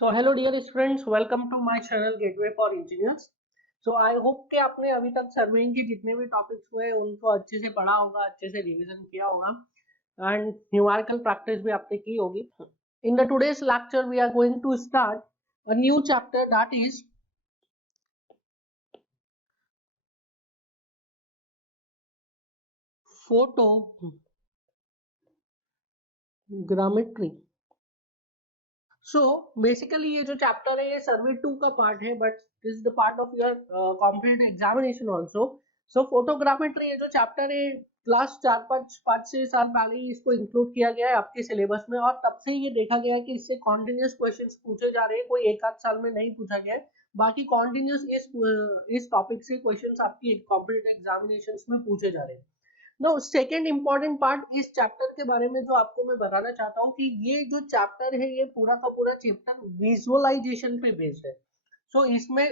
So hello dear students, welcome to my channel gateway for engineers. So I hope कि आपने अभी तक surveying के जितने भी टॉपिक्स हुए उनको अच्छे से पढ़ा होगा, अच्छे से रिवीजन किया होगा एंड न्यूमेरिकल प्रैक्टिस भी आपने की होगी। In the today's lecture we are going to start a new chapter that is photogrammetry. So basically ये जो चैप्टर है ये सर्वे 2 का पार्ट है, but this is the part of your competitive examination also. So photogrammetry ये जो chapter है last 4-5 पहले ही इसको इंक्लूड किया गया है आपके सिलेबस में, और तब से ये देखा गया है कि इससे कॉन्टिन्यूस क्वेश्चंस पूछे जा रहे हैं, कोई एक आध साल में नहीं पूछा गया है। बाकी कॉन्टिन्यूस इस टॉपिक से क्वेश्चंस आपकी कॉम्पिटिटिव एग्जामिनेशंस में पूछे जा रहे हैं। नो सेकेंड इंपॉर्टेंट पार्ट इस चैप्टर के बारे में जो आपको मैं बताना चाहता हूँ कि ये जो चैप्टर है ये पूरा का पूरा चैप्टर विजुअलाइजेशन पे बेस्ड है। सो इसमें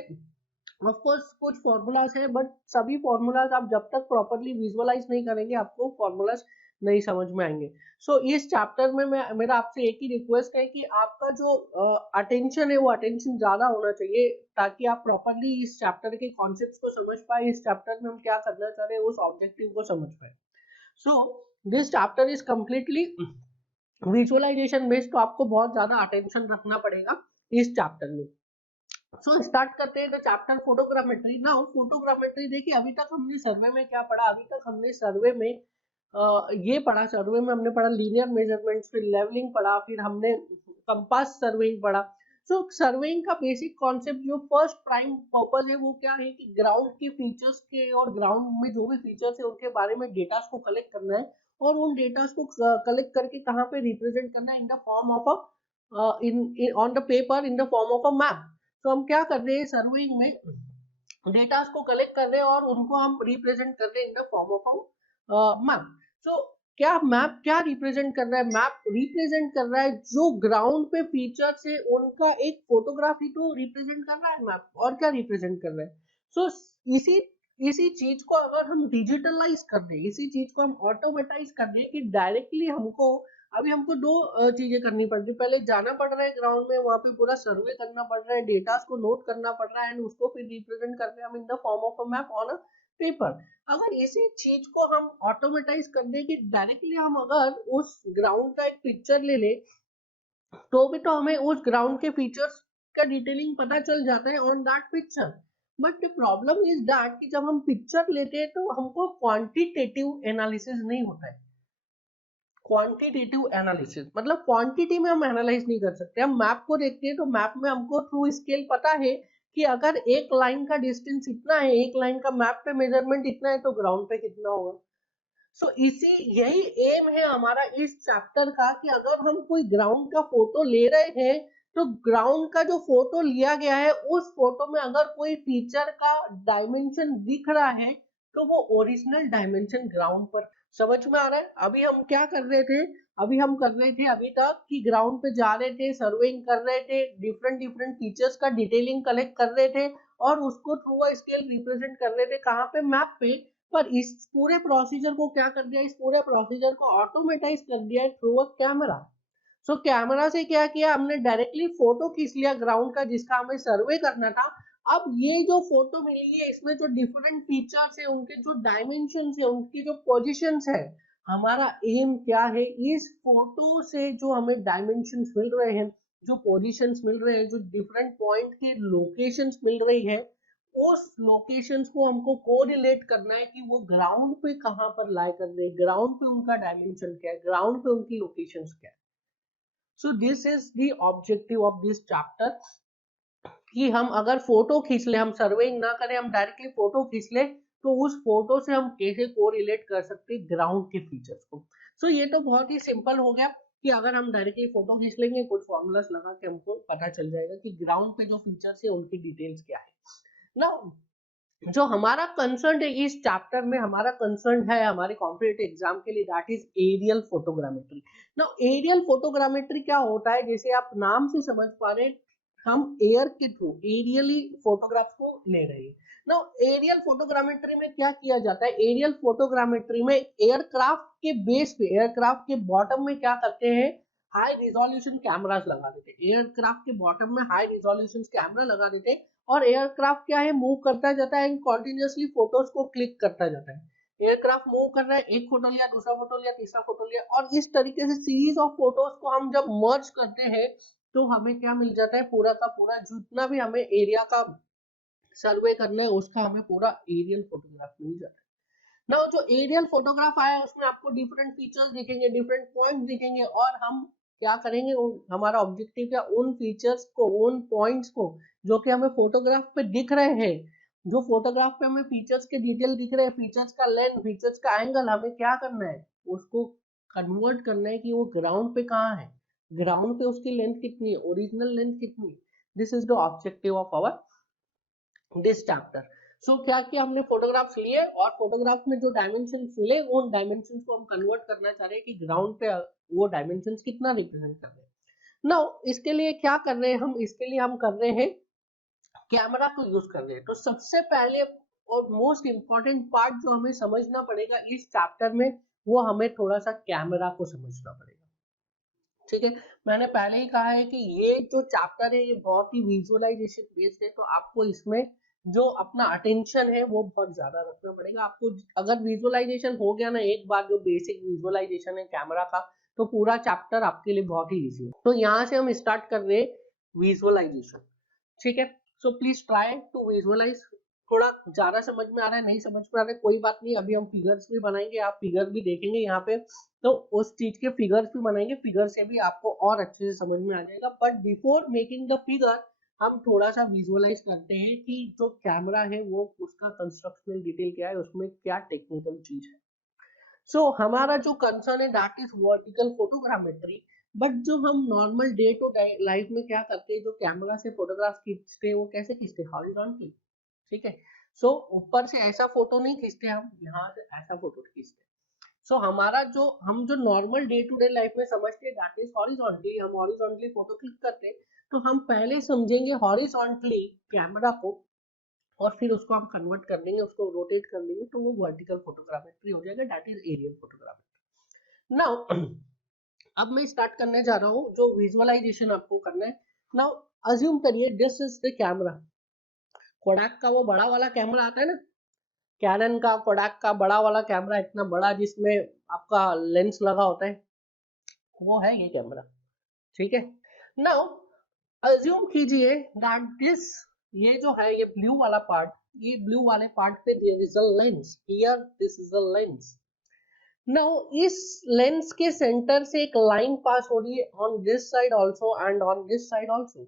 ऑफ कोर्स कुछ फॉर्मूलाज है, बट सभी फॉर्मूलाज आप जब तक प्रॉपरली विजुअलाइज नहीं करेंगे आपको फॉर्मूलाज नहीं समझ में आएंगे। सो इस चैप्टर में मेरा आपसे एक ही रिक्वेस्ट है कि आपका जो अटेंशन है वो अटेंशन ज्यादा होना चाहिए, ताकि आप प्रॉपरली इस चैप्टर के कॉन्सेप्ट्स को समझ पाए, इस चैप्टर में हम क्या करना चाह रहे हैं उस ऑब्जेक्टिव को समझ पाए। So this chapter is completely visualization based, तो आपको बहुत ज्यादा अटेंशन रखना पड़ेगा इस चैप्टर में। सो स्टार्ट करते हैं the chapter photogrammetry. Now photogrammetry देखिए, अभी तक हमने सर्वे में क्या पढ़ा, अभी तक हमने सर्वे में ये पढ़ा, सर्वे में हमने पढ़ा लीनियर मेजरमेंट्स, फिर लेवलिंग पढ़ा, फिर हमने कंपास सर्वेइंग पढ़ा। सो सर्वेइंग का बेसिक कॉन्सेप्ट जो फर्स्ट प्राइम पर्पस है वो क्या है कि ग्राउंड के फीचर्स के और ग्राउंड में जो भी फीचर्स है उनके बारे में डेटा को कलेक्ट करना है, और उन डेटा को कलेक्ट करके कहाँ पे रिप्रेजेंट करना है इन the form of a in on the paper in the form of a map. तो हम क्या कर रहे हैं सर्वेइंग में डेटा को कलेक्ट कर रहे हैं और उनको हम रिप्रेजेंट कर रहे हैं in the form of map. So क्या मैप क्या रिप्रेजेंट कर रहा है, मैप रिप्रेजेंट कर रहा है जो ग्राउंड पे फीचर्स है उनका एक फोटोग्राफी तो रिप्रेजेंट कर रहा है मैप, और क्या रिप्रेजेंट कर रहा है। सो इसी इसी चीज को अगर हम डिजिटलाइज कर दें, इसी चीज को हम ऑटोमेटाइज कर दें कि डायरेक्टली हमको अभी हमको दो चीजें करनी पड़ रही, पहले जाना पड़ रहा है ग्राउंड में, वहां पे पूरा सर्वे करना पड़ रहा है, डेटा को नोट करना पड़ रहा है एंड उसको फिर रिप्रेजेंट कर रहे हैं हम इन the form of a map on a paper. अगर इसी चीज को हम ऑटोमेटाइज कर दें कि डायरेक्टली हम अगर उस ग्राउंड का एक पिक्चर ले ले, तो भी तो हमें उस ग्राउंड के फीचर्स का डिटेलिंग पता चल जाता है on that picture. But the problem is that कि जब हम पिक्चर लेते हैं तो हमको क्वांटिटेटिव एनालिसिस नहीं होता है। क्वांटिटेटिव एनालिसिस मतलब क्वांटिटी में हम एनालाइज नहीं कर सकते। हम मैप को देखते हैं तो मैप में हमको थ्रू स्केल पता है कि अगर एक लाइन का डिस्टेंस इतना है, एक लाइन का मैप पे मेजरमेंट इतना है, तो ग्राउंड पे कितना होगा। सो इसी यही एम है हमारा इस चैप्टर का कि अगर हम कोई ग्राउंड का फोटो ले रहे हैं तो ग्राउंड का जो फोटो लिया गया है उस फोटो में अगर कोई फीचर का डायमेंशन दिख रहा है तो वो ओरिजिनल डायमेंशन ग्राउंड पर। समझ में आ रहा है। अभी हम क्या कर रहे थे, अभी हम कर रहे थे अभी तक कि ग्राउंड पे जा रहे थे, सर्वेइंग कर रहे थे, डिफरेंट डिफरेंट फीचर्स का डिटेलिंग कलेक्ट कर रहे थे और उसको थ्रू अ स्केल रिप्रेजेंट कर रहे थे कहाँ पे, मैप पे। पर इस पूरे प्रोसीजर को क्या कर दिया, इस पूरे प्रोसीजर को ऑटोमेटाइज कर दिया है through a camera. So camera से क्या किया, हमने डायरेक्टली फोटो खींच लिया ग्राउंड का जिसका हमें सर्वे करना था। अब ये जो फोटो मिली है इसमें जो डिफरेंट फीचर्स है, उनके जो डायमेंशन है, उनकी जो पोजिशन है, हमारा एम क्या है, इस फोटो से जो हमें डायमेंशन मिल रहे हैं, जो पोजिशन मिल रहे हैं, जो डिफरेंट पॉइंट के लोकेशन मिल रही है, उस लोकेशंस को हमको कोरिलेट करना है कि वो ग्राउंड पे कहां पर लाई कर रहे हैं, ग्राउंड पे उनका डायमेंशन क्या है, ग्राउंड पे उनकी लोकेशंस क्या है। सो this is the objective of this chapter कि हम अगर फोटो खींच ले, हम सर्वेइंग ना करें, हम डायरेक्टली फोटो खींच ले, तो उस फोटो से हम कैसे कोरिलेट कर सकते हैं ग्राउंड के फीचर्स को। सो ये तो बहुत ही सिंपल हो गया कि अगर हम डायरेक्टली फोटो खींच लेंगे, कुछ फॉर्मूलास लगा के हमको पता चल जाएगा कि ग्राउंड पे जो फीचर्स है उनकी डिटेल्स क्या है ना। जो हमारा कंसर्न है इस चैप्टर में, हमारा कंसर्न है हमारे कॉम्पिटिटिव एग्जाम के लिए, दैट इज एरियल फोटोग्रामेट्री। ना एरियल फोटोग्रामेट्री क्या होता है, जैसे आप नाम से समझ पा रहे हैं, हम एयर के थ्रू एरियली फोटोग्राफ्स को ले रहे हैं ना। एरियल फोटोग्रामेट्री में क्या किया जाता है, एरियल फोटोग्रामेट्री में एयरक्राफ्ट के बेस पे, एयरक्राफ्ट के बॉटम में क्या करते हैं, हाई रिजोल्यूशन कैमरास लगा देते, एयरक्राफ्ट के बॉटम में हाई रिजोल्यूशन कैमरा लगा देते, और एयरक्राफ्ट क्या है, मूव करता जाता है एंड कॉन्टिन्यूसली फोटोज को क्लिक करता जाता है। एयरक्राफ्ट मूव कर रहा है, एक फोटो लिया, दूसरा फोटो लिया, तीसरा फोटो लिया, और इस तरीके से सीरीज ऑफ फोटोज को हम जब मर्ज करते हैं तो हमें क्या मिल जाता है, पूरा का पूरा जितना भी हमें एरिया का सर्वे करना है उसका हमें पूरा एरियल फोटोग्राफ मिल जाता है। नाउ जो एरियल फोटोग्राफ आया उसमें आपको डिफरेंट फीचर्स दिखेंगे, डिफरेंट पॉइंट्स दिखेंगे, और हम क्या करेंगे, हमारा ऑब्जेक्टिव क्या, उन फीचर्स को, उन पॉइंट्स को जो कि हमें फोटोग्राफ पे दिख रहे हैं, जो फोटोग्राफ पे हमें फीचर्स के डिटेल दिख रहे हैं, फीचर्स का लेंथ, फीचर्स का एंगल, हमें क्या करना है, उसको कन्वर्ट करना है कि वो ग्राउंड पे कहाँ है, ग्राउंड पे उसकी लेंथ कितनी है, ओरिजिनल लेंथ कितनी है। This is the objective of our this chapter. So क्या किया हमने, फोटोग्राफ्स लिए और फोटोग्राफ में जो डायमेंशंस मिले उन डायमेंशंस को हम कन्वर्ट करना चाह रहे हैं कि ग्राउंड पे वो डायमेंशंस कितना रिप्रेजेंट कर रहे हैं। नाउ इसके लिए क्या कर रहे हैं हम, इसके लिए हम कर रहे हैं कैमरा को यूज कर रहे हैं। तो सबसे पहले और मोस्ट इंपॉर्टेंट पार्ट जो हमें समझना पड़ेगा इस चैप्टर में, वो हमें थोड़ा सा कैमरा को समझना पड़ेगा। ठीक है, मैंने पहले ही कहा है कि ये जो चैप्टर है ये बहुत ही विजुअलाइजेशन बेस्ड है, तो आपको इसमें जो अपना अटेंशन है वो बहुत ज्यादा रखना पड़ेगा आपको। अगर विजुअलाइजेशन हो गया ना एक बार, जो बेसिक विजुअलाइजेशन है कैमरा का, तो पूरा चैप्टर आपके लिए बहुत ही इजी है। तो यहाँ से हम स्टार्ट कर रहे हैं विजुअलाइजेशन। ठीक है, so please try to visualize. थोड़ा ज्यादा समझ में आ रहा है, नहीं समझ में आ रहा है, कोई बात नहीं, अभी हम फिगर्स भी बनाएंगे, आप फिगर भी देखेंगे यहाँ पे, तो उस चीज के फिगर्स भी बनाएंगे, फिगर से भी आपको और अच्छे से समझ में आ जाएगा। But before making the figure हम थोड़ा सा विजुअलाइज करते हैं कि जो कैमरा है वो उसका कंस्ट्रक्शनल डिटेल क्या है, उसमें क्या टेक्निकल चीज है। सो हमारा जो कंसर्न है that is vertical photogrammetry. But जो हम normal day to day life में क्या करते हैं, जो कैमरा से फोटोग्राफ खींचते हैं वो कैसे खींचते हैं, हॉरिजॉन्टली। ठीक है, सो ऊपर से ऐसा फोटो नहीं खींचते हम, यहाँ से ऐसा फोटो खींचते हैं। सो हमारा जो हम जो normal day to day life में समझते हैं दैट इज हॉरिजॉन्टली, हम हॉरिजॉन्टली फोटो क्लिक करते हैं। तो हम पहले समझेंगे हॉरिजॉन्टली कैमरा को, और फिर उसको हम कन्वर्ट कर देंगे, उसको रोटेट कर देंगे, तो वो वर्टिकल फोटोग्रामेट्री हो जाएगा, that is aerial photogrammetry. Now अब मैं स्टार्ट करने जा रहा हूँ जो विजुअलाइजेशन आपको करना है। नाउ अज्यूम करिए दिस इज द कैमरा, कोडाक का वो बड़ा वाला कैमरा आता है ना, कैनन का, कोडाक का बड़ा वाला कैमरा, इतना बड़ा जिसमें आपका लेंस लगा होता है, वो है ये कैमरा। ठीक है, नाउ अज्यूम कीजिए दैट दिस, ये जो है ये ब्लू वाला पार्ट, ये ब्लू वाले पार्ट पे there is a lens, here this is a lens. Now इस लेंस के सेंटर से एक लाइन पास हो रही है on this side also and on this side also.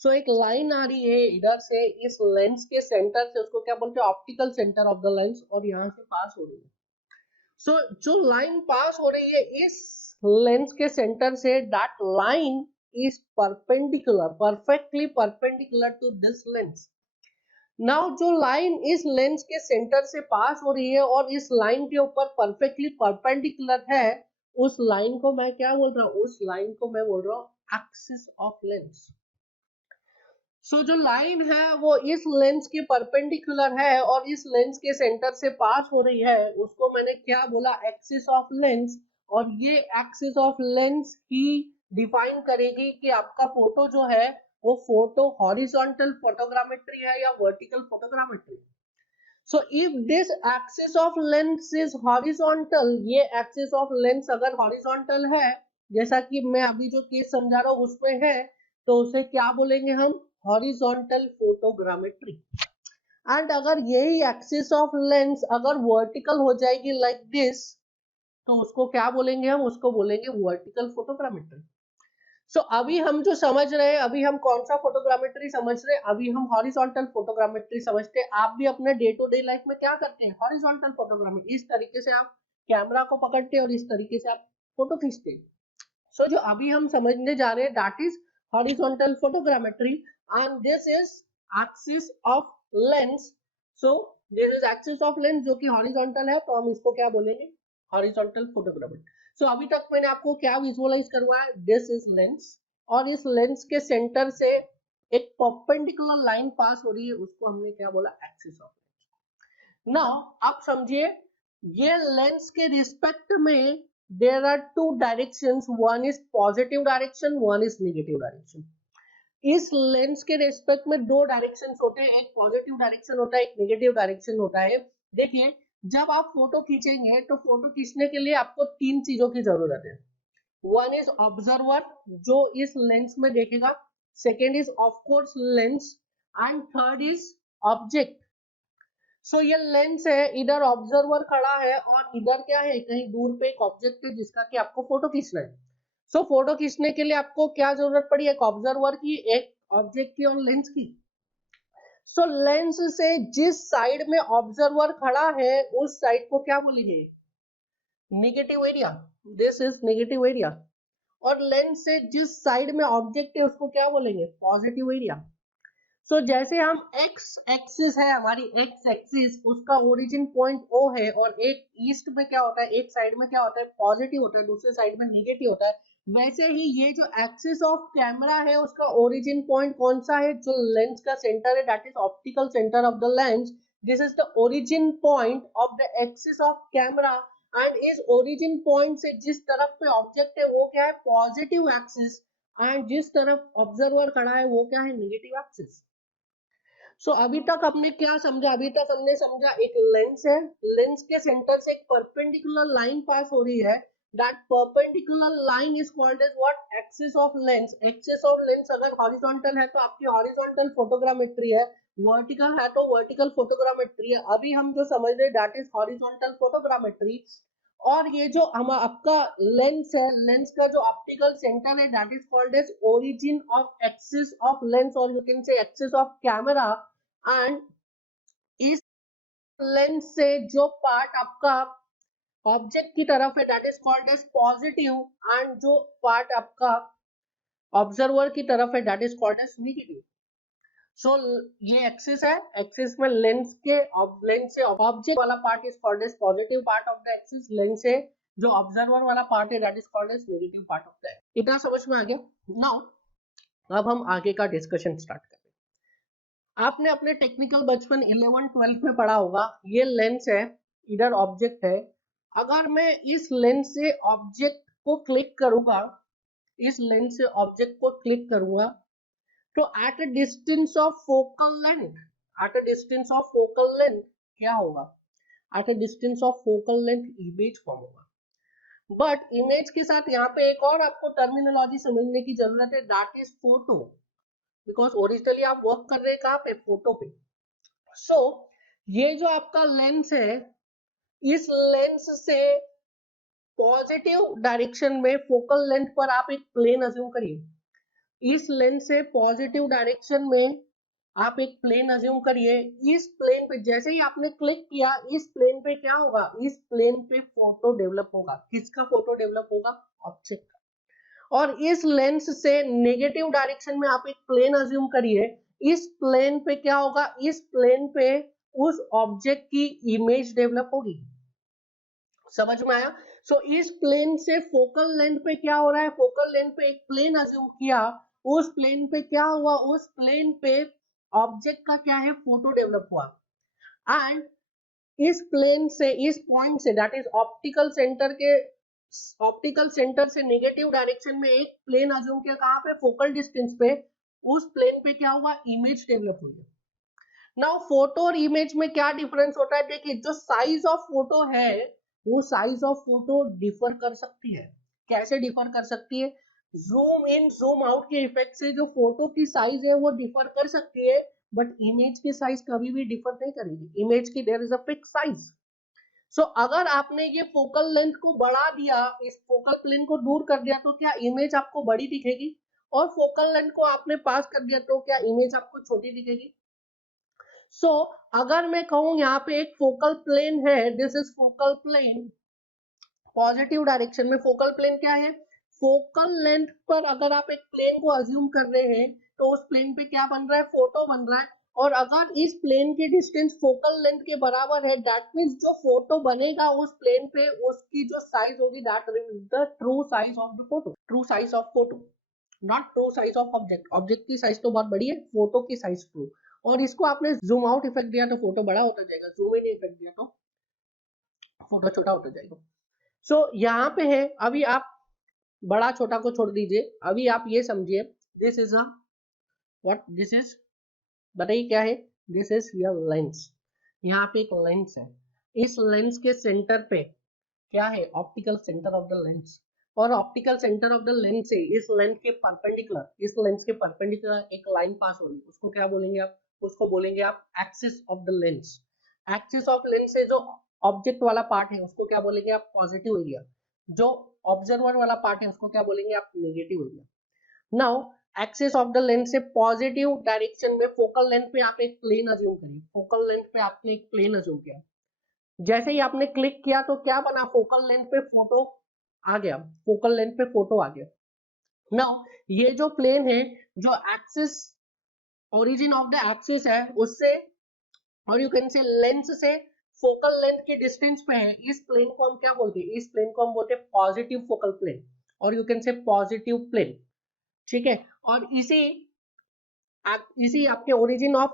So एक लाइन आ रही है इधर से इस लेंस के सेंटर से, उसको क्या बोलते हैं, optical centre of the lens, और यहाँ से पास हो रही है। सो जो लाइन पास हो रही है इस लेंस के सेंटर से, that line is perpendicular, perfectly perpendicular to this lens. Now जो लाइन इस लेंस के सेंटर से पास हो रही है और इस लाइन के ऊपर परफेक्टली परपेंडिकुलर है, उस लाइन को मैं क्या बोल रहा हूँ, उस लाइन को मैं बोल रहा हूँ एक्सिस ऑफ लेंस। सो जो लाइन है वो इस लेंस के परपेंडिकुलर है और इस लेंस के सेंटर से पास हो रही है, उसको मैंने क्या बोला, एक्सिस ऑफ लेंस। और ये axis of lens he define करेगी कि आपका फोटो जो है वो फोटो हॉरिजॉन्टल फोटोग्रामेट्री है या vertical photogrammetry. So if this axis of lens is horizontal, ये एक्सिस ऑफ लेंस अगर हॉरिजॉन्टल है, जैसा कि मैं अभी जो केस समझा रहा हूँ उसमें है, तो उसे क्या बोलेंगे हम, हॉरिजॉन्टल फोटोग्रामेट्री। एंड अगर यही एक्सिस ऑफ लेंस अगर वर्टिकल हो जाएगी लाइक दिस, तो उसको क्या बोलेंगे हम, उसको बोलेंगे वर्टिकल फोटोग्रामेट्री। सो अभी हम जो समझ रहे हैं, अभी हम कौन सा फोटोग्रामेट्री समझ रहे हैं, अभी हम हॉरिजॉन्टल फोटोग्रामेट्री समझते हैं। आप भी अपने डे टू डे लाइफ में क्या करते हैं, हॉरिजॉन्टल फोटोग्रामेट्री, इस तरीके से आप कैमरा को पकड़ते हैं और इस तरीके से आप फोटो खींचते हैं। सो जो अभी हम समझने जा रहे हैं that is horizontal photogrammetry, and this is axis of lens. So this is axis of lens जो कि हॉरिजॉन्टल है, तो हम इसको क्या बोलेंगे, हॉरिजॉन्टल फोटोग्रामेट्री। सो अभी तक मैंने आपको क्या विजुअलाइज करवाया, दिस इज लेंस, और इस लेंस के सेंटर से एक परपेंडिकुलर लाइन पास हो रही है, उसको हमने क्या बोला, एक्सिस ऑफ लेंस। नाउ आप समझिए, ये लेंस के रिस्पेक्ट में there are two directions, one is positive direction, one is negative direction. इस लेंस के रेस्पेक्ट में दो डायरेक्शन होते हैं, एक पॉजिटिव डायरेक्शन होता है, एक नेगेटिव डायरेक्शन होता है। देखिए जब आप फोटो खींचेंगे तो फोटो खींचने के लिए आपको तीन चीजों की जरूरत है। वन इज ऑब्जर्वर जो इस लेंस में देखेगा, second is of course lens, and third is object. So ये लेंस है, इधर ऑब्जर्वर खड़ा है और इधर क्या है, कहीं दूर पे एक ऑब्जेक्ट है जिसका कि आपको फोटो खींचना है। सो फोटो खींचने के लिए आपको क्या जरूरत पड़ी, एक ऑब्जर्वर की, एक ऑब्जेक्ट की और लेंस की। सो लेंस से जिस साइड में ऑब्जर्वर खड़ा है उस साइड को क्या बोलेंगे, negative area, this is negative area. और लेंस से जिस साइड में ऑब्जेक्ट है उसको क्या बोलेंगे, पॉजिटिव एरिया। सो जैसे हम एक्स एक्सिस है, हमारी एक्स एक्सिस, उसका ओरिजिन पॉइंट O है, और एक ईस्ट में क्या होता है, एक साइड में क्या होता है, पॉजिटिव होता है, दूसरे साइड में नेगेटिव होता है। वैसे ही ये जो एक्सिस ऑफ कैमरा है उसका ओरिजिन पॉइंट कौन सा है, जो लेंस का सेंटर है, that is optical centre of the lens. This is the origin point of the axis of camera, and इस ओरिजिन पॉइंट से जिस तरफ पे ऑब्जेक्ट है वो क्या है, पॉजिटिव एक्सिस, एंड जिस तरफ ऑब्जर्वर खड़ा है वो क्या है, नेगेटिव एक्सिस। सो अभी तक हमने क्या समझा, अभी तक हमने समझा एक लेंस है, लेंस के सेंटर से एक परपेंडिकुलर लाइन पास हो रही है, that perpendicular line is called as what, axis of lens. Axis of lens अगर हॉरिजॉन्टल है तो आपकी हॉरिजॉन्टल फोटोग्रामेट्री है, वर्टिकल है तो वर्टिकल फोटोग्रामेट्री है। अभी हम जो समझ रहे दैट इज हॉरिजॉन्टल फोटोग्रामेट्री। और ये जो हम आपका लेंस है, लेंस का जो ऑप्टिकल सेंटर है that is called as origin of axis of lens, और you can say axis of camera. And इस लेंस से जो पार्ट आपका ऑब्जेक्ट की तरफ है that is called as positive, and जो पार्ट आपका ऑब्जर्वर की तरफ है that is called as negative. So ये एक्सिस है, एक्सिस में लेंस के लेंस से ऑब्जेक्ट वाला part is called as positive part of the axis, lens से जो ऑब्जर्वर वाला पार्ट है that is called as negative part of the. इतना समझ में आ गया। नाउ अब हम आगे का डिस्कशन स्टार्ट करें। आपने अपने टेक्निकल बचपन 11-12 में पढ़ा होगा, ये लेंस है, इधर ऑब्जेक्ट है। अगर मैं इस लेंस से ऑब्जेक्ट को क्लिक करूंगा, इस लेंस से ऑब्जेक्ट को क्लिक करूंगा, तो at a distance of focal length, at a distance of focal length क्या होगा, at a distance of focal length image form होगा। बट इमेज के साथ यहाँ पे एक और आपको टर्मिनोलॉजी समझने की जरूरत है, that is photo, because originally आप वर्क कर रहे हैं कहाँ पे, फोटो पे। सो ये जो आपका लेंस है, इस लेंस से पॉजिटिव डायरेक्शन में फोकल लेंथ पर आप एक प्लेन अज्यूम करिए, इस लेंस से पॉजिटिव डायरेक्शन में आप एक प्लेन अज्यूम करिए। इस प्लेन पे जैसे ही आपने क्लिक किया, इस प्लेन पे क्या होगा, इस प्लेन पे फोटो डेवलप होगा। किसका फोटो डेवलप होगा, ऑब्जेक्ट का। और इस लेंस से नेगेटिव डायरेक्शन में आप एक प्लेन अज्यूम करिए, इस प्लेन पे क्या होगा, इस प्लेन पे उस ऑब्जेक्ट की इमेज डेवलप होगी। समझ में आया। सो इस प्लेन से फोकल लेंथ पे क्या हो रहा है, फोकल लेंथ पे एक प्लेन अज्यूम किया, उस प्लेन पे क्या हुआ, उस प्लेन पे ऑब्जेक्ट का क्या है, फोटो डेवलप हुआ। एंड इस प्लेन से, इस पॉइंट से, दैट इज ऑप्टिकल सेंटर के, ऑप्टिकल सेंटर से नेगेटिव डायरेक्शन में एक प्लेन अज्यूम किया, कहां पे, फोकल डिस्टेंस पे। उस प्लेन पे क्या हुआ, इमेज डेवलप हुई। नाउ फोटो और इमेज में क्या डिफरेंस होता है, देखिए जो साइज ऑफ फोटो है वो साइज ऑफ फोटो डिफर कर सकती है। कैसे डिफर कर सकती है, जूम इन जूम आउट के इफेक्ट से जो फोटो की साइज है वो डिफर कर सकती है, बट इमेज की साइज कभी भी डिफर नहीं करेगी। इमेज की there is a fix size. So अगर आपने ये फोकल लेंथ को बढ़ा दिया, इस फोकल प्लेन को दूर कर दिया, तो क्या इमेज आपको बड़ी दिखेगी, और फोकल लेंथ को आपने पास कर दिया तो क्या इमेज आपको छोटी दिखेगी। सो अगर मैं कहूं यहाँ पे एक फोकल प्लेन है, this is focal plane, positive direction में फोकल प्लेन क्या है, फोकल लेंथ पर अगर आप एक प्लेन को अज्यूम कर रहे हैं तो उस प्लेन पे क्या बन रहा है, फोटो बन रहा है। और अगर इस प्लेन की डिस्टेंस फोकल लेंथ के बराबर है, दैट मींस जो फोटो बनेगा उस प्लेन पे, उसकी जो साइज होगी that is the true size of the photo, true size of photo, not true size of object. Object की साइज तो बहुत बड़ी है, फोटो की साइज ट्रू। और इसको आपने जूम आउट इफेक्ट दिया तो फोटो बड़ा होता जाएगा, जूम इन इफेक्ट दिया तो फोटो छोटा होता जाएगा। सो यहाँ पे है, अभी आप बड़ा छोटा को छोड़ दीजिए, अभी आप ये समझिए, this is a what, this is, बताइए क्या है, दिस इज योर लेंस। यहाँ पे एक लेंस है, इस लेंस के सेंटर पे क्या है, optical centre of the lens, और optical centre of the lens से इस लेंस के परपेंडिकुलर, इस लेंस के परपेंडिकुलर एक लाइन पास हो रही है, उसको क्या बोलेंगे आप, उसको बोलेंगे आप axis of the lens. Axis of lens से जो ऑब्जेक्ट वाला पार्ट है उसको क्या बोलेंगे आप, पॉजिटिव एरिया। जो ऑब्जर्वर वाला पार्ट है उसको क्या बोलेंगे आप, negative area. Now axis of the lens से पॉजिटिव डायरेक्शन में फोकल लेंथ पे आप एक प्लेन अज्यूम करिए, फोकल लेंथ पे आपने एक प्लेन अज्यूम किया, जैसे ही आपने क्लिक किया तो क्या बना, फोकल लेंथ पे फोटो आ गया, फोकल लेंथ पे फोटो आ गया। नाउ ये जो प्लेन है, जो axis, origin of the axis है उससे, और यू कैन से लेंस से फोकल लेंथ के डिस्टेंस पे है, इस प्लेन को हम क्या बोलते हैं, इस प्लेन को हम बोलते हैं पॉजिटिव फोकल प्लेन, और you can say positive plane, ठीक है। और इसी आपके ओरिजिन ऑफ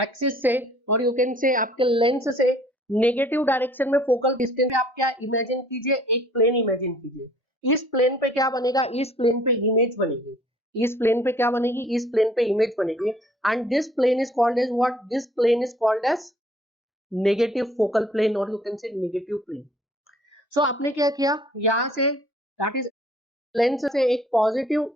एक्सिस से, और यू कैन से आपके लेंस से नेगेटिव डायरेक्शन में फोकल डिस्टेंस पे आप क्या इमेजिन कीजिए, एक प्लेन इमेजिन कीजिए। इस प्लेन पे क्या बनेगा, इस प्लेन पे इमेज बनेगी, इस प्लेन पे क्या बनेगी, इस प्लेन पे इमेज बनेगी, and this plane is called as what, this plane is called as negative focal plane, और you can say negative plane. So आपने क्या किया, यहाँ से दैट इज लेंस से एक पॉजिटिव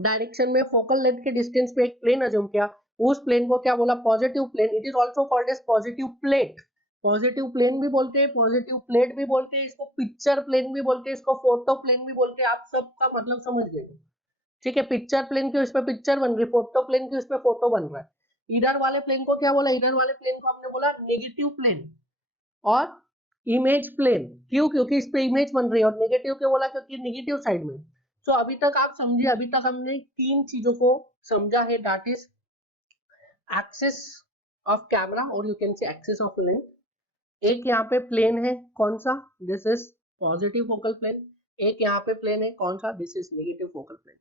डायरेक्शन में फोकल लेंथ के डिस्टेंस पे एक प्लेन अज्यूम किया, उस प्लेन को क्या बोला, positive plane. It is also called as positive plate, positive plane भी बोलते हैं, पॉजिटिव प्लेट भी बोलते हैं, इसको पिक्चर प्लेन भी बोलते हैं, इसको फोटो प्लेन भी बोलते हैं, आप सबका मतलब समझ गए, ठीक है। पिक्चर प्लेन की उस पर पिक्चर बन रही, फोटो प्लेन की उस पर फोटो बन रहा है। इधर वाले प्लेन को क्या बोला, इधर वाले प्लेन को हमने बोला नेगेटिव प्लेन और इमेज प्लेन, क्यों, क्योंकि इस पे इमेज बन रही है, और नेगेटिव क्यों बोला, क्योंकि नेगेटिव साइड में। तो अभी तक आप समझिए, अभी तक हमने तीन चीजों को समझा है, that is axis of camera, और you can say axis of length. एक यहाँ पे प्लेन है, कौन सा, this is positive focal plane, एक यहाँ पे प्लेन है, कौन सा, this is negative focal plane.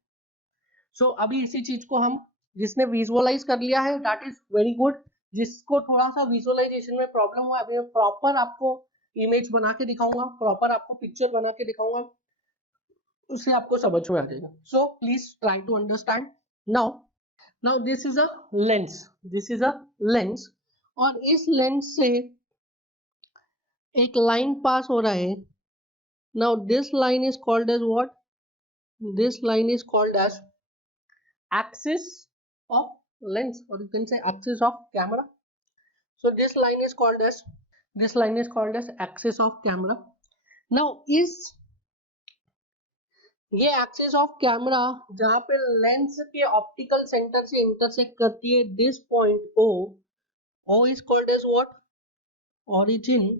So अभी इसी चीज को हम, जिसने विजुअलाइज कर लिया है दैट इज वेरी गुड, जिसको थोड़ा सा विजुअलाइजेशन में प्रॉब्लम हुआ, अभी मैं प्रॉपर आपको इमेज बना के दिखाऊंगा, प्रॉपर आपको पिक्चर बना के दिखाऊंगा, उससे आपको समझ में आ जाएगा। So please try to understand. Now now this is a lens, this is a lens, और इस लेंस से एक लाइन पास हो रहा है। Now this line is called as what, this line is called as axis of lens, or you can say axis of camera. So this line is called as, this line is called as axis of camera. Now is ये axis of camera जहां पे lens के optical centre से intersect करती है, this point O is called as what, origin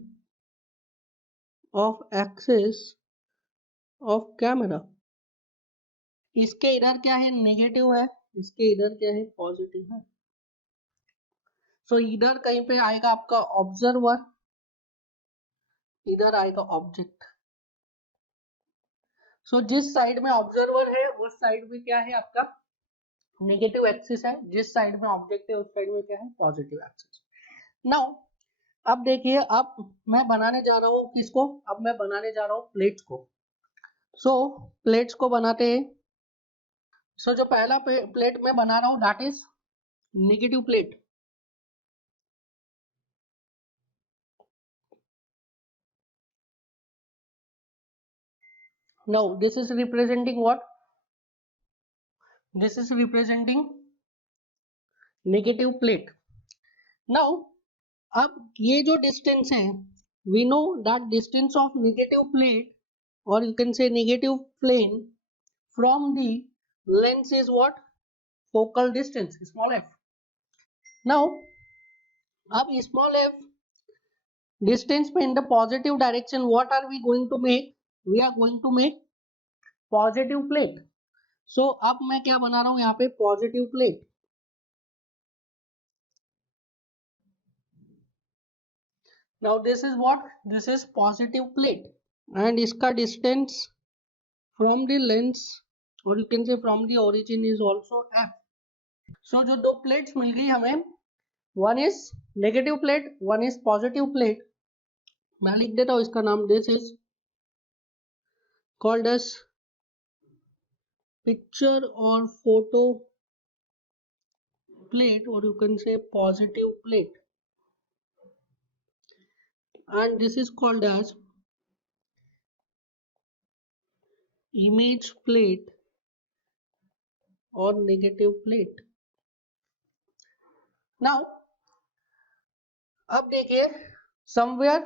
of axis of camera। इसके इधर क्या है, नेगेटिव है, इसके इधर क्या है, पॉजिटिव है। सो इधर कहीं पे आएगा आपका ऑब्जर्वर, इधर आएगा ऑब्जेक्ट। सो जिस साइड में ऑब्जर्वर है उस साइड में क्या है, आपका नेगेटिव एक्सिस है, जिस साइड में ऑब्जेक्ट है उस साइड में क्या है, पॉजिटिव एक्सिस। नाउ अब देखिए, अब मैं बनाने जा रहा हूँ किसको, अब मैं बनाने जा रहा हूँ प्लेट्स को। सो प्लेट्स को बनाते हैं। सो जो पहला प्लेट मैं बना रहा हूँ that is negative plate. Now this is representing what, this is representing negative plate. Now अब ये जो डिस्टेंस है, we know that distance of negative plate, or you can say negative plane from the lens is what, focal distance, small f. Now अब small f distance पे in the positive direction, what are we going to make, we are going to make positive plate. So अब मैं क्या बना रहा हूँ यहाँ पे, positive plate। Now this is what, this is positive plate, and इसका distance from the lens, or you can say from the origin, is also f. So जो दो प्लेट्स मिल गई हमें, one is negative plate, one is positive plate, मैं लिख देता हूँ इसका नाम, this is called as picture और photo plate, or you can say positive plate, and this is called as image plate or negative plate. Now अब देखिए, somewhere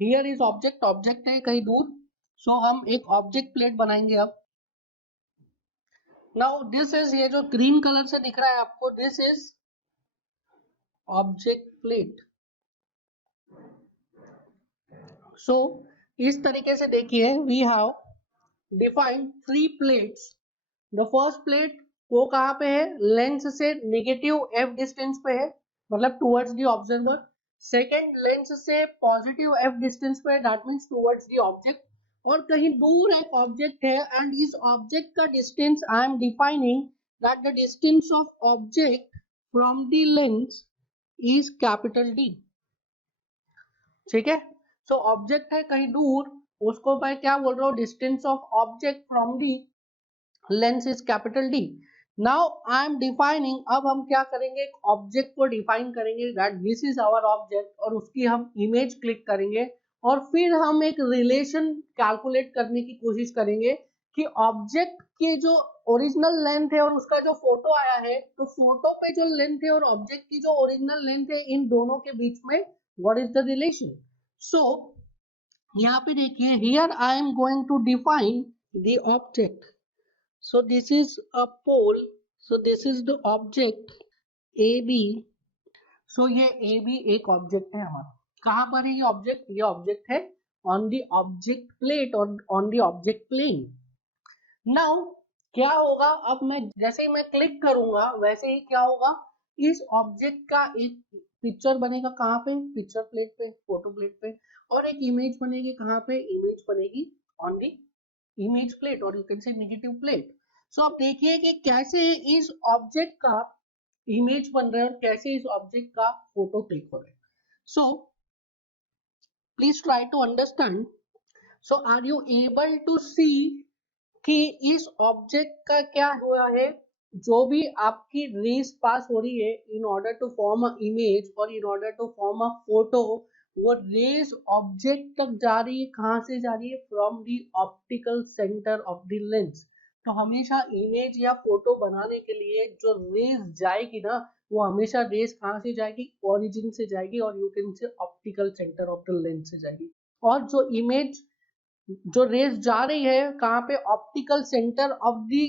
here is object, object है कहीं दूर, so हम एक object plate बनाएंगे अब. Now this is, ये जो ग्रीन कलर से दिख रहा है आपको, this is object plate. So इस तरीके से देखिए, we have defined 3 plates. The first plate वो कहाँ पे है, लेंस से नेगेटिव f डिस्टेंस पे है, मतलब towards the observer. Second, lens से पॉजिटिव f डिस्टेंस पे है, that means towards the object. और कहीं दूर एक ऑब्जेक्ट है, एंड इस ऑब्जेक्ट का distance I am defining that the distance of object from the lens is capital D. ठीक है, सो ऑब्जेक्ट है कहीं दूर, उसको मैं क्या बोल रहा हूँ, distance of object from the lens is capital D. Now I am defining, अब हम क्या करेंगे, एक ऑब्जेक्ट को डिफाइन करेंगे that this is our object, और उसकी हम इमेज क्लिक करेंगे, और फिर हम एक रिलेशन कैलकुलेट करने की कोशिश करेंगे कि ऑब्जेक्ट के जो ओरिजिनल लेंथ है और उसका जो फोटो आया है, तो फोटो पे जो लेंथ है और ऑब्जेक्ट की जो ओरिजिनल लेंथ है, इन दोनों के बीच में what is the relation. So यहाँ पे देखिए, here I am going to define the object. So this is a pole. So this is the object AB. So ये AB एक ऑब्जेक्ट है हमारा. कहाँ पर है ये ऑब्जेक्ट? ये ऑब्जेक्ट है on the object plate और on the object plane. Now क्या होगा, अब मैं जैसे ही मैं क्लिक करूंगा वैसे ही क्या होगा, इस ऑब्जेक्ट का एक पिक्चर बनेगा. कहाँ पे? पिक्चर प्लेट पे, फोटो प्लेट पे. और एक इमेज बनेगी. कहाँ पे? इमेज बनेगी ऑन दी इमेज प्लेट, और you can say negative plate. So आप देखिए कि कैसे इस ऑब्जेक्ट का इमेज बन रहा है और कैसे इस ऑब्जेक्ट का फोटो क्लिक हो रहा है. So please try to understand. So are you able to see कि इस ऑब्जेक्ट का क्या हुआ है, जो भी आपकी रेस पास हो रही है in order to form a image और in order to form a photo, वो रेस ऑब्जेक्ट तक जा रही है. कहां से जा रही है? From the optical centre of the lens. तो हमेशा इमेज या फोटो बनाने के लिए जो रेस जाएगी ना, वो हमेशा रेस कहां से जाएगी? ओरिजिन से जाएगी, और यू कैन से optical centre of the lens से जाएगी. और जो इमेज, जो रेस जा रही है कहां पे? Optical centre of the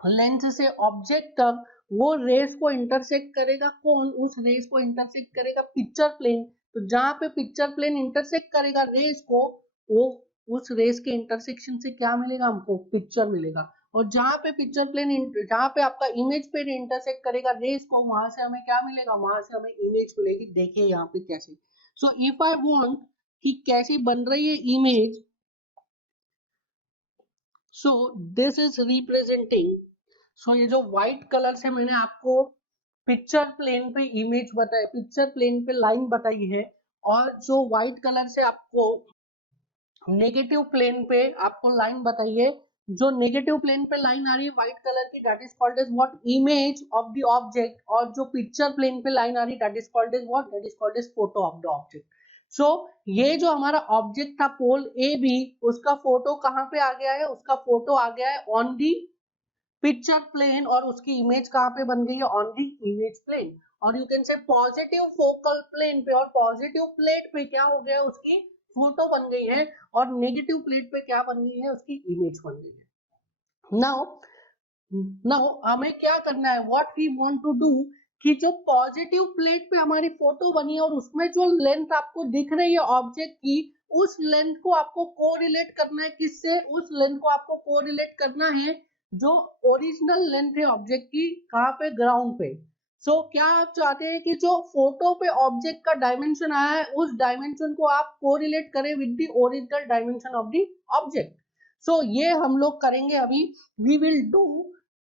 lens से ऑब्जेक्ट तक, वो रेस को इंटरसेक्ट करेगा. कौन? उस रेस को इंटरसेक्ट करेगा पिक्चर प्लेन. तो जहां पे पिक्चर प्लेन इंटरसेक्ट करेगा रेस को, वो उस रेस के इंटरसेक्शन से क्या मिलेगा हमको? पिक्चर मिलेगा. और जहां पे पिक्चर प्लेन, जहां पे आपका इमेज प्लेन इंटरसेक्ट करेगा रेस को, वहां से हमें क्या मिलेगा? वहां से हमें इमेज मिलेगी. देखिए यहाँ पे कैसे. सो इफ आई वांट कि कैसी बन रही है image, so this is representing. So ये जो व्हाइट कलर से मैंने आपको पिक्चर प्लेन पे इमेज बताई, पिक्चर प्लेन पे लाइन बताई है, और जो व्हाइट कलर से आपको नेगेटिव प्लेन पे आपको लाइन बताई है, जो नेगेटिव प्लेन पे लाइन आ रही है व्हाइट कलर की, that is called as what? Image of the object. और जो पिक्चर प्लेन पे लाइन आ रही है, that is called as what? That is called as photo of the object. So ये जो हमारा ऑब्जेक्ट था पोल ए बी, उसका फोटो कहाँ पे आ गया है? उसका फोटो आ गया है ऑन दी पिक्चर प्लेन, और उसकी इमेज कहाँ पे बन गई है? On the image plane. और you can say positive focal plane पे और पॉजिटिव प्लेट पे क्या हो गया? उसकी फोटो बन गई है. और नेगेटिव प्लेट पे क्या बन गई है? उसकी इमेज बन गई है. नाउ हमें क्या करना है? What we want to do, कि जो पॉजिटिव प्लेट पे हमारी फोटो बनी है और उसमें जो लेंथ आपको दिख रही है ऑब्जेक्ट की, उस लेंथ को आपको कोरिलेट करना है. किससे? उस लेंथ को आपको कोरिलेट करना है जो ओरिजिनल लेंथ है ऑब्जेक्ट की. कहाँ पे? ग्राउंड पे. सो क्या आप चाहते हैं कि जो फोटो पे ऑब्जेक्ट का डायमेंशन आया है, उस डायमेंशन को आप कोरिलेट करें with the original dimension of the object. So ये हम लोग करेंगे अभी. We will do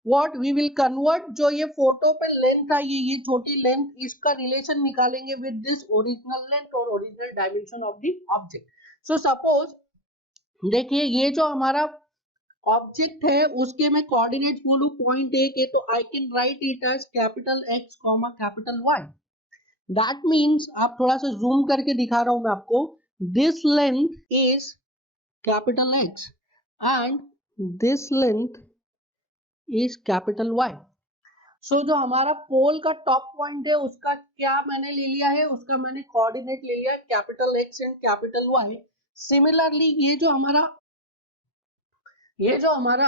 what we will convert जो ये फोटो पे लेंथ आई है, ये छोटी लेंथ, इसका रिलेशन निकालेंगे विद दिस ओरिजिनल लेंथ और original dimension of the object. So suppose देखिए ये जो हमारा ऑब्जेक्ट है उसके मैं कोऑर्डिनेट्स बोलूं पॉइंट ए के, तो I can write it as capital X comma capital Y. That means आप थोड़ा सा जूम करके दिखा रहा हूं मैं आपको, this length is capital X and this length is capital Y. So जो हमारा पोल का टॉप पॉइंट है उसका क्या मैंने ले लिया है, उसका मैंने कोऑर्डिनेट ले लिया capital X and capital Y. Similarly ये जो हमारा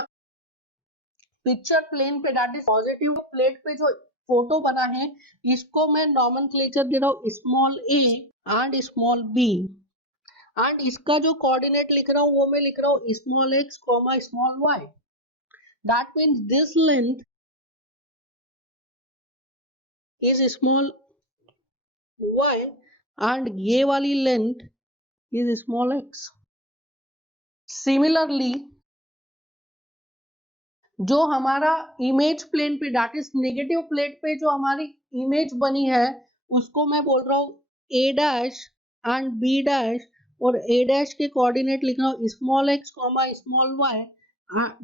पिक्चर प्लेन पे दैट इज पॉजिटिव प्लेट पे जो फोटो बना है, इसको मैं नॉमेनक्लेचर दे रहा हूँ small a and small b, and इसका जो कोऑर्डिनेट लिख रहा हूँ वो मैं लिख रहा हूँ small x comma small y. That means this length is small y and ये वाली length is small x. Similarly जो हमारा इमेज प्लेन पे दैट इज नेगेटिव प्लेट पे जो हमारी इमेज बनी है उसको मैं बोल रहा हूँ a dash and b dash, और ए डैश के कोऑर्डिनेट लिख रहा हूँ small x comma small y.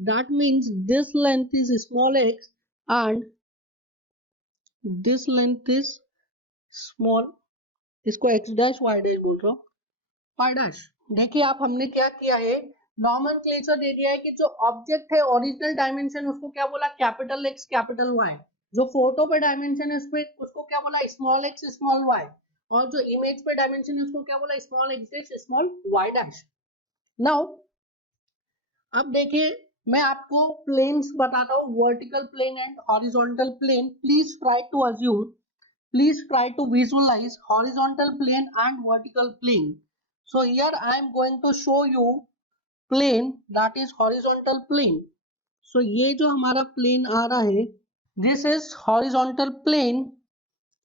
That means this length is small x and this length is small, इसको एक्स डैश वाई डैश बोल रहा हूँ, वाई डैश। देखिए आप हमने क्या किया है, नॉमेनक्लेचर दे दिया है कि जो ऑब्जेक्ट है ओरिजिनल डायमेंशन उसको क्या बोला कैपिटल एक्स कैपिटल वाई, जो फोटो पे डायमेंशन है उसपे उसको क्या बोला स्मॉल एक्स स्मॉल वाई, और जो इमेज पे डायमेंशन है उसको क्या बोला small x dash small y dash. Now अब देखिए मैं आपको प्लेन्स बताता हूँ, vertical plane and horizontal plane. Please try to assume, please try to visualize horizontal plane and vertical plane. So here I am going to show you plane that is horizontal plane. So ये जो हमारा plane आ रहा है this is horizontal plane,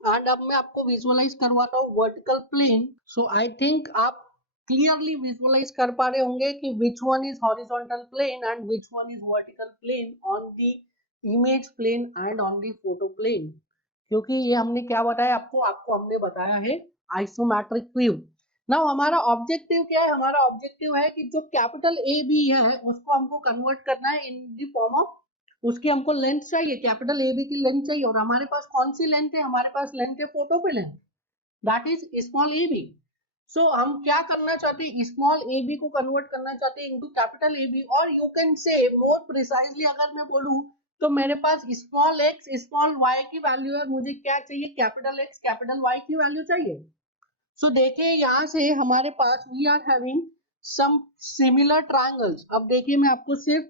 and अब मैं आपको visualize करवाता हूँ vertical plane. So I think आप clearly visualize कर पा रहे होंगे कि which one is horizontal plane and which one is vertical plane on the image plane and on the photo plane. क्योंकि ये हमने क्या बताया आपको, हमने बताया है आइसोमेट्रिक व्यू। नाउ हमारा ऑब्जेक्टिव क्या है, हमारा ऑब्जेक्टिव है कि जो कैपिटल ए बी है उसको हमको कन्वर्ट करना है इन द फॉर्म ऑफ, उसकी हमको लेंथ चाहिए, कैपिटल ए बी की लेंथ चाहिए, और हमारे पास कौन सी लेंथ है, हमारे पास लेंथ है फोटो पे length, that is small A B. So हम क्या करना चाहते हैं, स्मॉल ए बी को कन्वर्ट करना चाहते हैं इनटू कैपिटल ए बी, और you can say more precisely अगर मैं बोलूं तो मेरे पास स्मॉल एक्स स्मॉल वाई की वैल्यू है, मुझे क्या चाहिए कैपिटल एक्स कैपिटल वाई की वैल्यू चाहिए। सो देखिए यहाँ से हमारे पास we are having some similar triangles. अब देखिए मैं आपको सिर्फ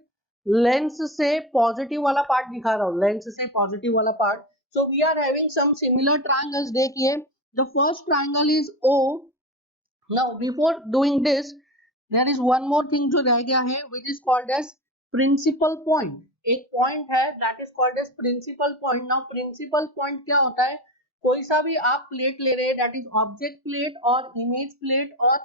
लेंस से पॉजिटिव वाला पार्ट दिखा रहा हूँ, लेंस से पॉजिटिव वाला part. So we are having some similar triangles. देखिए the first triangle is O. Now before doing this there is one more thing जो रह गया है which is called as principal point. एक पॉइंट है that is called as principal point. Now principal point क्या होता है, कोई सा भी आप प्लेट ले रहे हैं दैट इज ऑब्जेक्ट प्लेट और इमेज प्लेट और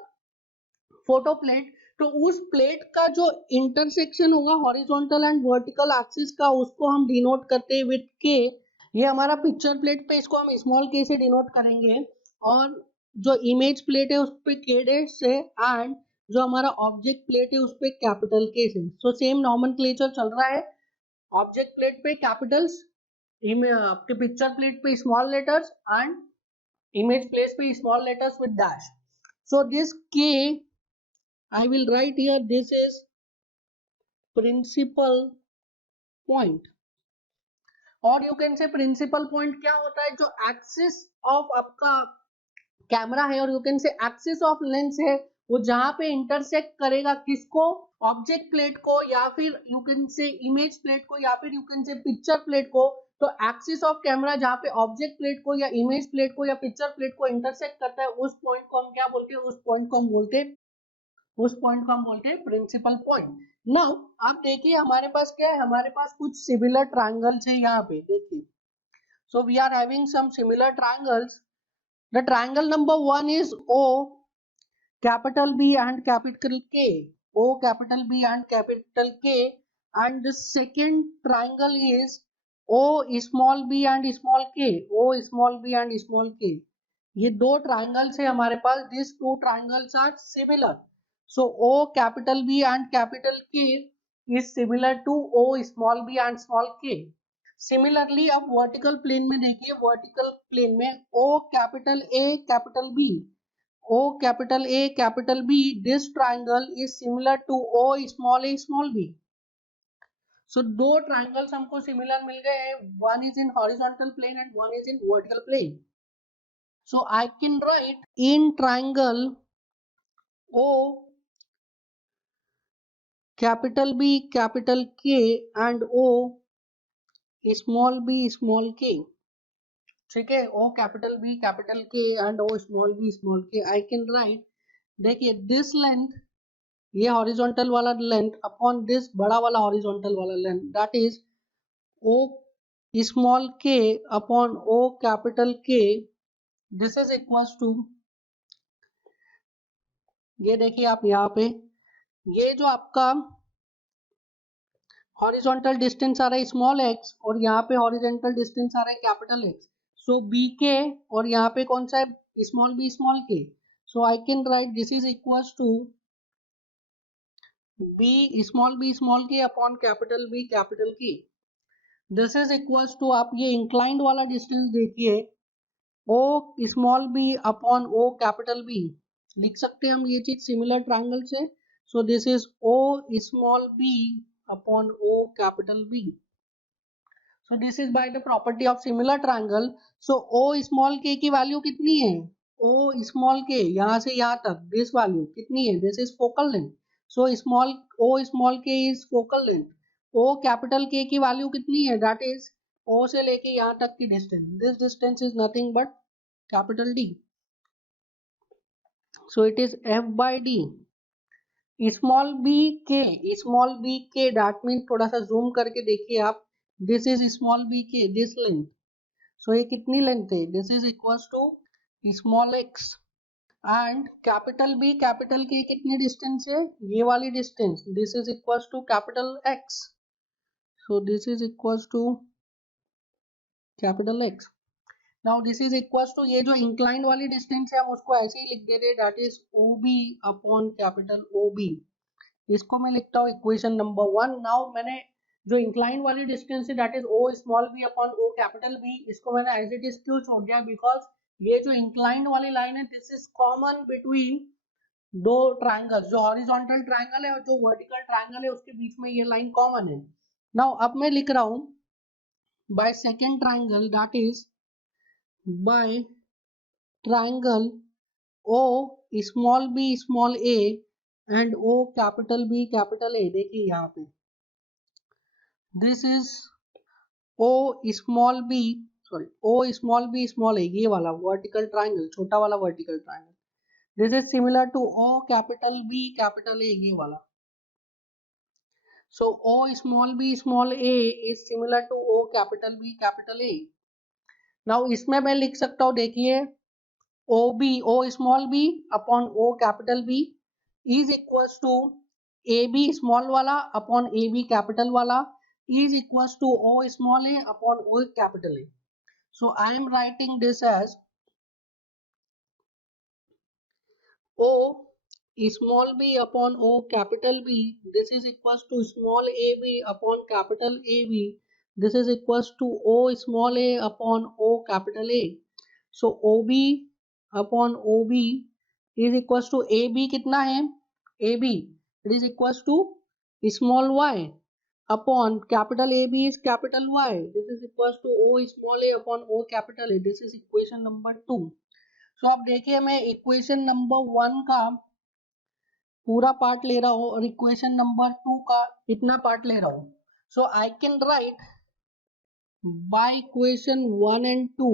फोटो प्लेट, तो उस प्लेट का जो इंटरसेक्शन होगा हॉरिजॉन्टल एंड वर्टिकल एक्सिस का उसको हम डिनोट करते हैं विद के। ये हमारा पिक्चर प्लेट पे इसको हम स्मॉल के से डिनोट करेंगे, और जो इमेज प्लेट है उस पे के डैश से, एंड जो हमारा ऑब्जेक्ट प्लेट है उस पे कैपिटल के से। सो सेम नॉमेनक्लेचर चल रहा है, ऑब्जेक्ट प्लेट पे कैपिटल्स, आपके पिक्चर प्लेट पे small letters and image plate पे small letters with dash. So this K I will write here this is principal point, और you can say principal point क्या होता है, जो एक्सिस ऑफ आपका कैमरा है और you can say axis of lens है, वो जहां पे इंटरसेक्ट करेगा किसको, ऑब्जेक्ट प्लेट को, या फिर यू कैन से इमेज प्लेट को, या फिर यू कैन से पिक्चर प्लेट को। तो एक्सिस ऑफ कैमरा जहां पे ऑब्जेक्ट प्लेट को या इमेज प्लेट को या पिक्चर प्लेट को इंटरसेक्ट करता है उस पॉइंट को हम क्या बोलते हैं, उस पॉइंट को हम बोलते हैं प्रिंसिपल पॉइंट। नाउ आप देखिए हमारे पास क्या है, हमारे पास कुछ सिमिलर ट्रायंगल्स है यहाँ पे देखिए। So we are having some similar triangles. The triangle number 1 is O capital B and capital K, O capital B and capital K, and the second triangle is O small b and small k, O small b and small k. ये दो triangles है हमारे पास. These two triangles are similar. So O capital B and capital K is similar to O small b and small k. Similarly अब vertical plane में देखिए, vertical plane में O capital A capital B, O capital A capital B, this triangle is similar to O small a small b. So दो triangles हमको similar मिल गए हैं. One is in horizontal plane and one is in vertical plane. So I can write in triangle O capital B capital K and O small b small k. ठीक है, O capital B capital K and O small b small k. I can write, देखिए this length, ये horizontal वाला length upon this बड़ा वाला horizontal वाला length, that is O small k upon O capital K. This is equals to, ये देखिए आप यहाँ पे, ये जो आपका हॉरिजॉन्टल डिस्टेंस आ रहा है स्मॉल x और यहाँ पे हॉरिजॉन्टल डिस्टेंस आ रहा है कैपिटल X. सो BK और यहाँ पे कौन सा है small b small k. So I can write this is equals to b small k upon capital B capital K. This is equals to, आप ये इंक्लाइंड वाला डिस्टेंस देखिए, O small b upon O capital B. लिख सकते हैं हम ये चीज सिमिलर ट्रायंगल से. सो this is O small b upon O capital B. So this is by the property of similar triangle. So O small k की value कितनी है, O small k यहाँ से यहाँ तक this वैल्यू कितनी है, this is focal length. So small O small k is focal length. O capital K की वैल्यू कितनी है, that is O से लेके यहाँ तक की distance. This distance is nothing but capital D. So it is F by D. Small b k that mean, थोड़ा सा जूम करके देखिए आप, this is small b k this length. So ये कितनी लेंथ है, this is equals to small x. And capital B capital K कितनी distance है, ये वाली distance, this is equals to capital X. So this is equals to capital X. Now this is equals to, ये जो incline वाली distance है हम उसको ऐसे ही लिख दे रहे, that is O B upon capital O B. इसको मैं लिखता हूँ इक्वेशन नंबर 1. नाउ मैंने जो इंक्लाइन वाली डिस्टेंस है that is O small b upon O capital B, इसको मैंने एज इट इज क्यों छोड़ दिया, बिकॉज ये जो इंक्लाइन वाली लाइन है दिस इज कॉमन बिटवीन दो ट्रायंगल, जो हॉरिजॉन्टल ट्रायंगल है और जो वर्टिकल ट्रायंगल है उसके बीच में ये लाइन कॉमन है. नाउ अब मैं लिख रहा हूँ by second triangle, that is by triangle O small b small a and O capital B capital A. देखिए यहाँ पे this is O small b, sorry O small b small a, ये वाला वर्टिकल ट्रायंगल, छोटा वाला vertical triangle. This is similar to O capital B capital A, ये वाला. So O small b small a is similar to O capital B capital A. Now इसमें मैं लिख सकता हूँ, देखिए O small b upon O capital B is equals to AB small वाला upon AB capital वाला is equals to O small a upon O capital A. So I am writing this as O small b upon O capital B. This is equals to small ab upon capital AB. This is equals to O small a upon O capital A. So OB upon OB is equals to AB कितना है, AB it is equals to small y upon capital AB is capital Y. This is equals to O small a upon O capital A. This is equation number 2. So अब देखिए मैं equation number 1 का पूरा part ले रहा हूँ और equation number 2 का इतना पार्ट ले रहा हूँ. So I can write by equation 1 and 2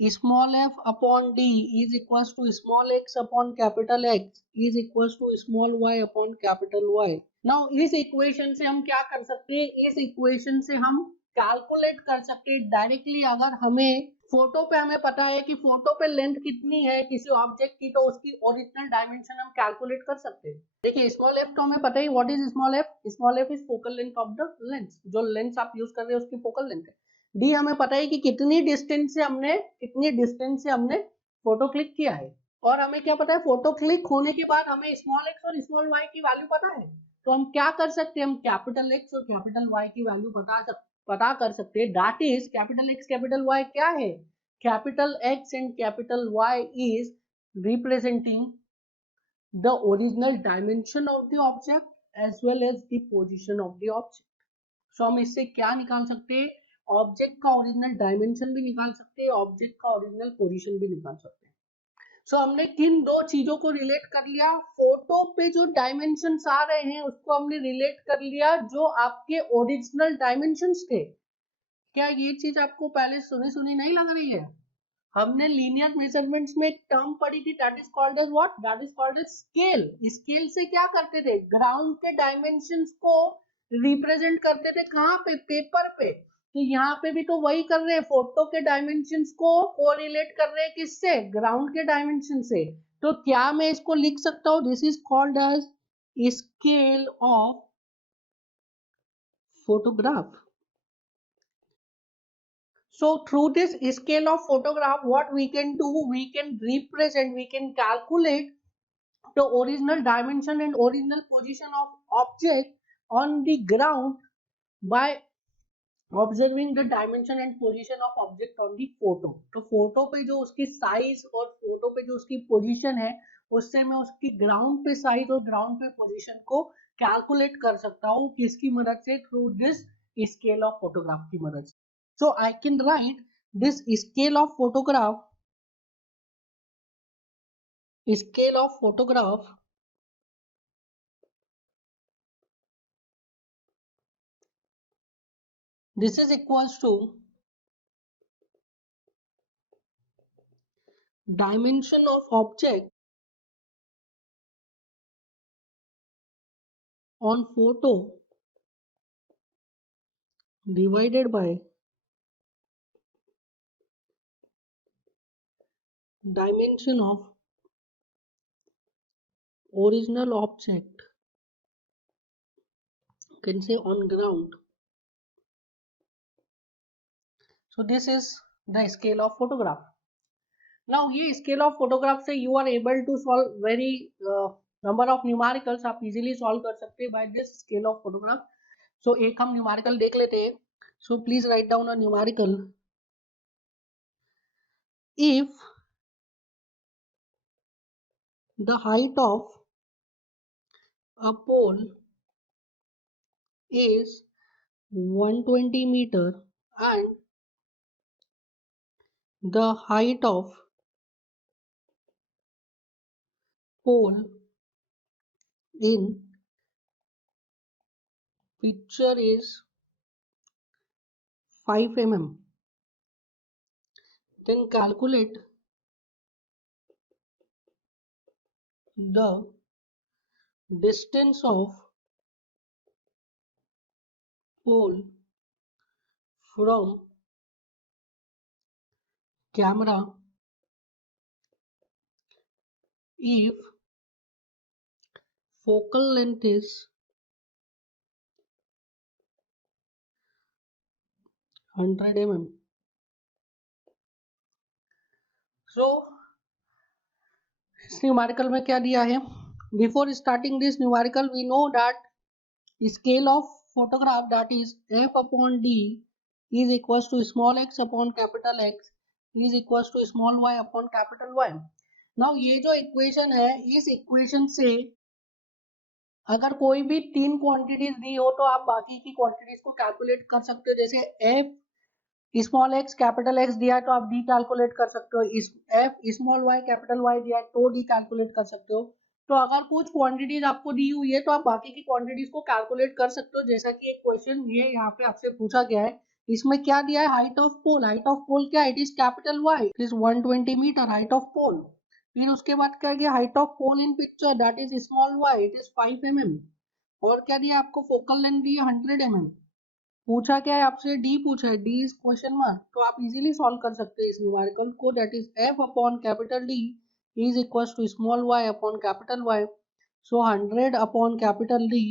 small f upon d is equals to small x upon capital X is equals to small y upon capital Y. Now इस equation से हम क्या कर सकते हैं, इस इक्वेशन से हम कैलकुलेट कर सकते हैं डायरेक्टली, अगर हमें फोटो पे हमें पता है कि फोटो पे लेंथ कितनी है किसी ऑब्जेक्ट की, तो उसकी ओरिजिनल डायमेंशन हम कैलकुलेट कर सकते हैं। देखिए स्मॉल एफ तो हमें पता ही, what is small F? Small F is focal length of the lens, जो लेंस आप यूज कर रहे हैं उसकी फोकल लेंथ है। डी हमें पता है कि कितनी डिस्टेंस से हमने फोटो क्लिक किया है। और हमें क्या पता है, फोटो क्लिक होने के बाद हमें स्मॉल एक्स और स्मॉल वाई की वैल्यू पता है। तो हम क्या कर सकते हैं, हम कैपिटल एक्स और कैपिटल वाई की वैल्यू पता कर सकते हैं। That is capital X capital Y क्या है, capital X and capital Y is representing the original dimension of the object as well as the position of the object. So हम इससे क्या निकाल सकते हैं, ऑब्जेक्ट का ओरिजिनल डायमेंशन भी निकाल सकते हैं, ऑब्जेक्ट का ओरिजिनल पोजीशन भी निकाल सकते हैं। सो हमने किन दो चीजों को रिलेट कर लिया, फोटो पे जो डायमेंशंस आ रहे हैं उसको हमने रिलेट कर लिया जो आपके ओरिजिनल डायमेंशंस थे। क्या ये चीज आपको पहले सुनी सुनी नहीं लग रही है? हमने लीनियर मेजरमेंट्स में एक टर्म पढ़ी थी, that is called as what, that is called as scale. Scale से क्या करते थे, ग्राउंड के डायमेंशंस को रिप्रेजेंट करते थे कहाँ पे, पेपर पे। तो यहाँ पे भी तो वही कर रहे हैं, फोटो के डायमेंशंस को कोरिलेट कर रहे हैं किससे, ग्राउंड के डायमेंशन से। तो क्या मैं इसको लिख सकता हूँ, this is called as scale of photograph. So through this scale of photograph, what we can do, we can represent, we can calculate the original dimension and original position of object on the ground by observing the dimension and position of object on the photo. तो photo पे जो उसकी size और photo पे जो उसकी position है, उससे मैं उसकी ग्राउंड पे साइज और ग्राउंड पे पोजीशन को कैलकुलेट कर सकता हूँ किसकी मदद से, through this scale of photograph की मदद से। So I can write this scale of photograph this is equals to dimension of object on photo divided by dimension of original object, you can say on ground. So this is the scale of photograph. Now ये scale of photograph से you are able to solve very number of numericals, आप easily solve कर सकते हैं by this scale of photograph. So एक हम numerical देख लेते हैं. So please write down a numerical. If the height of a pole is 120 meter and the height of pole in picture is 5 mm, then calculate the distance of pole from camera if focal length is 100 mm. So इस numerical में क्या दिया है, before starting this numerical we know that scale of photograph, that is f upon d is equals to small x upon capital X is equals to small y upon capital Y. Now ये जो equation है, इस equation से अगर कोई भी तीन quantities दी हो तो आप बाकी की क्वांटिटीज को कैलकुलेट कर सकते हो। जैसे f small x capital X दिया है तो आप d कैलकुलेट कर सकते हो, इस f small y capital Y दिया है तो d कैलकुलेट कर सकते हो। तो अगर कुछ क्वांटिटीज आपको दी हुई है तो आप बाकी की क्वांटिटीज को कैलकुलेट कर सकते हो। जैसा कि एक क्वेश्चन ये यहाँ पे आपसे पूछा गया है, इसमें क्या दिया है, height of pole. Height of pole क्या है, it is capital Y, it is 120 metre height of pole. फिर उसके बाद क्या गया, height of pole in picture that is small y, it is 5 mm। और क्या दिया आपको, फोकल लेंथ दी है 100 mm। पूछा क्या है आपसे, डी पूछा है, डी इज क्वेश्चन मार्क, तो आप इजीली सॉल्व कर सकते हैं इस न्यूमेरिकल को, that is F upon capital D is equal to small y upon capital Y. So 100 upon capital D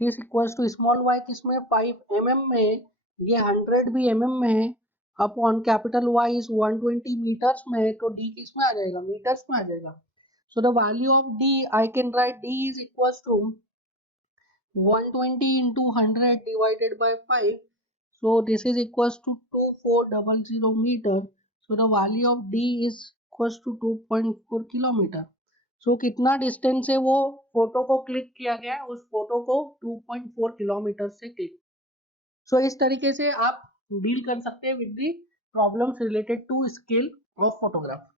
this equals to small y किसमें 5 mm में, ये 100 भी mm में है, upon capital Y is 120 metres में, तो डी किस में आ जाएगा, मीटर्स में आ जाएगा। So the value of D I can write D is equals to 120 into 100 divided by 5. So this is equals to 2400 meter. So the value of D is equals to 2.4 kilometre. So कितना distance है वो photo को click किया गया है, उस photo को 2.4 kilometre से क्लिक। सो इस तरीके से आप डील कर सकते हैं with the problems related to scale of photograph.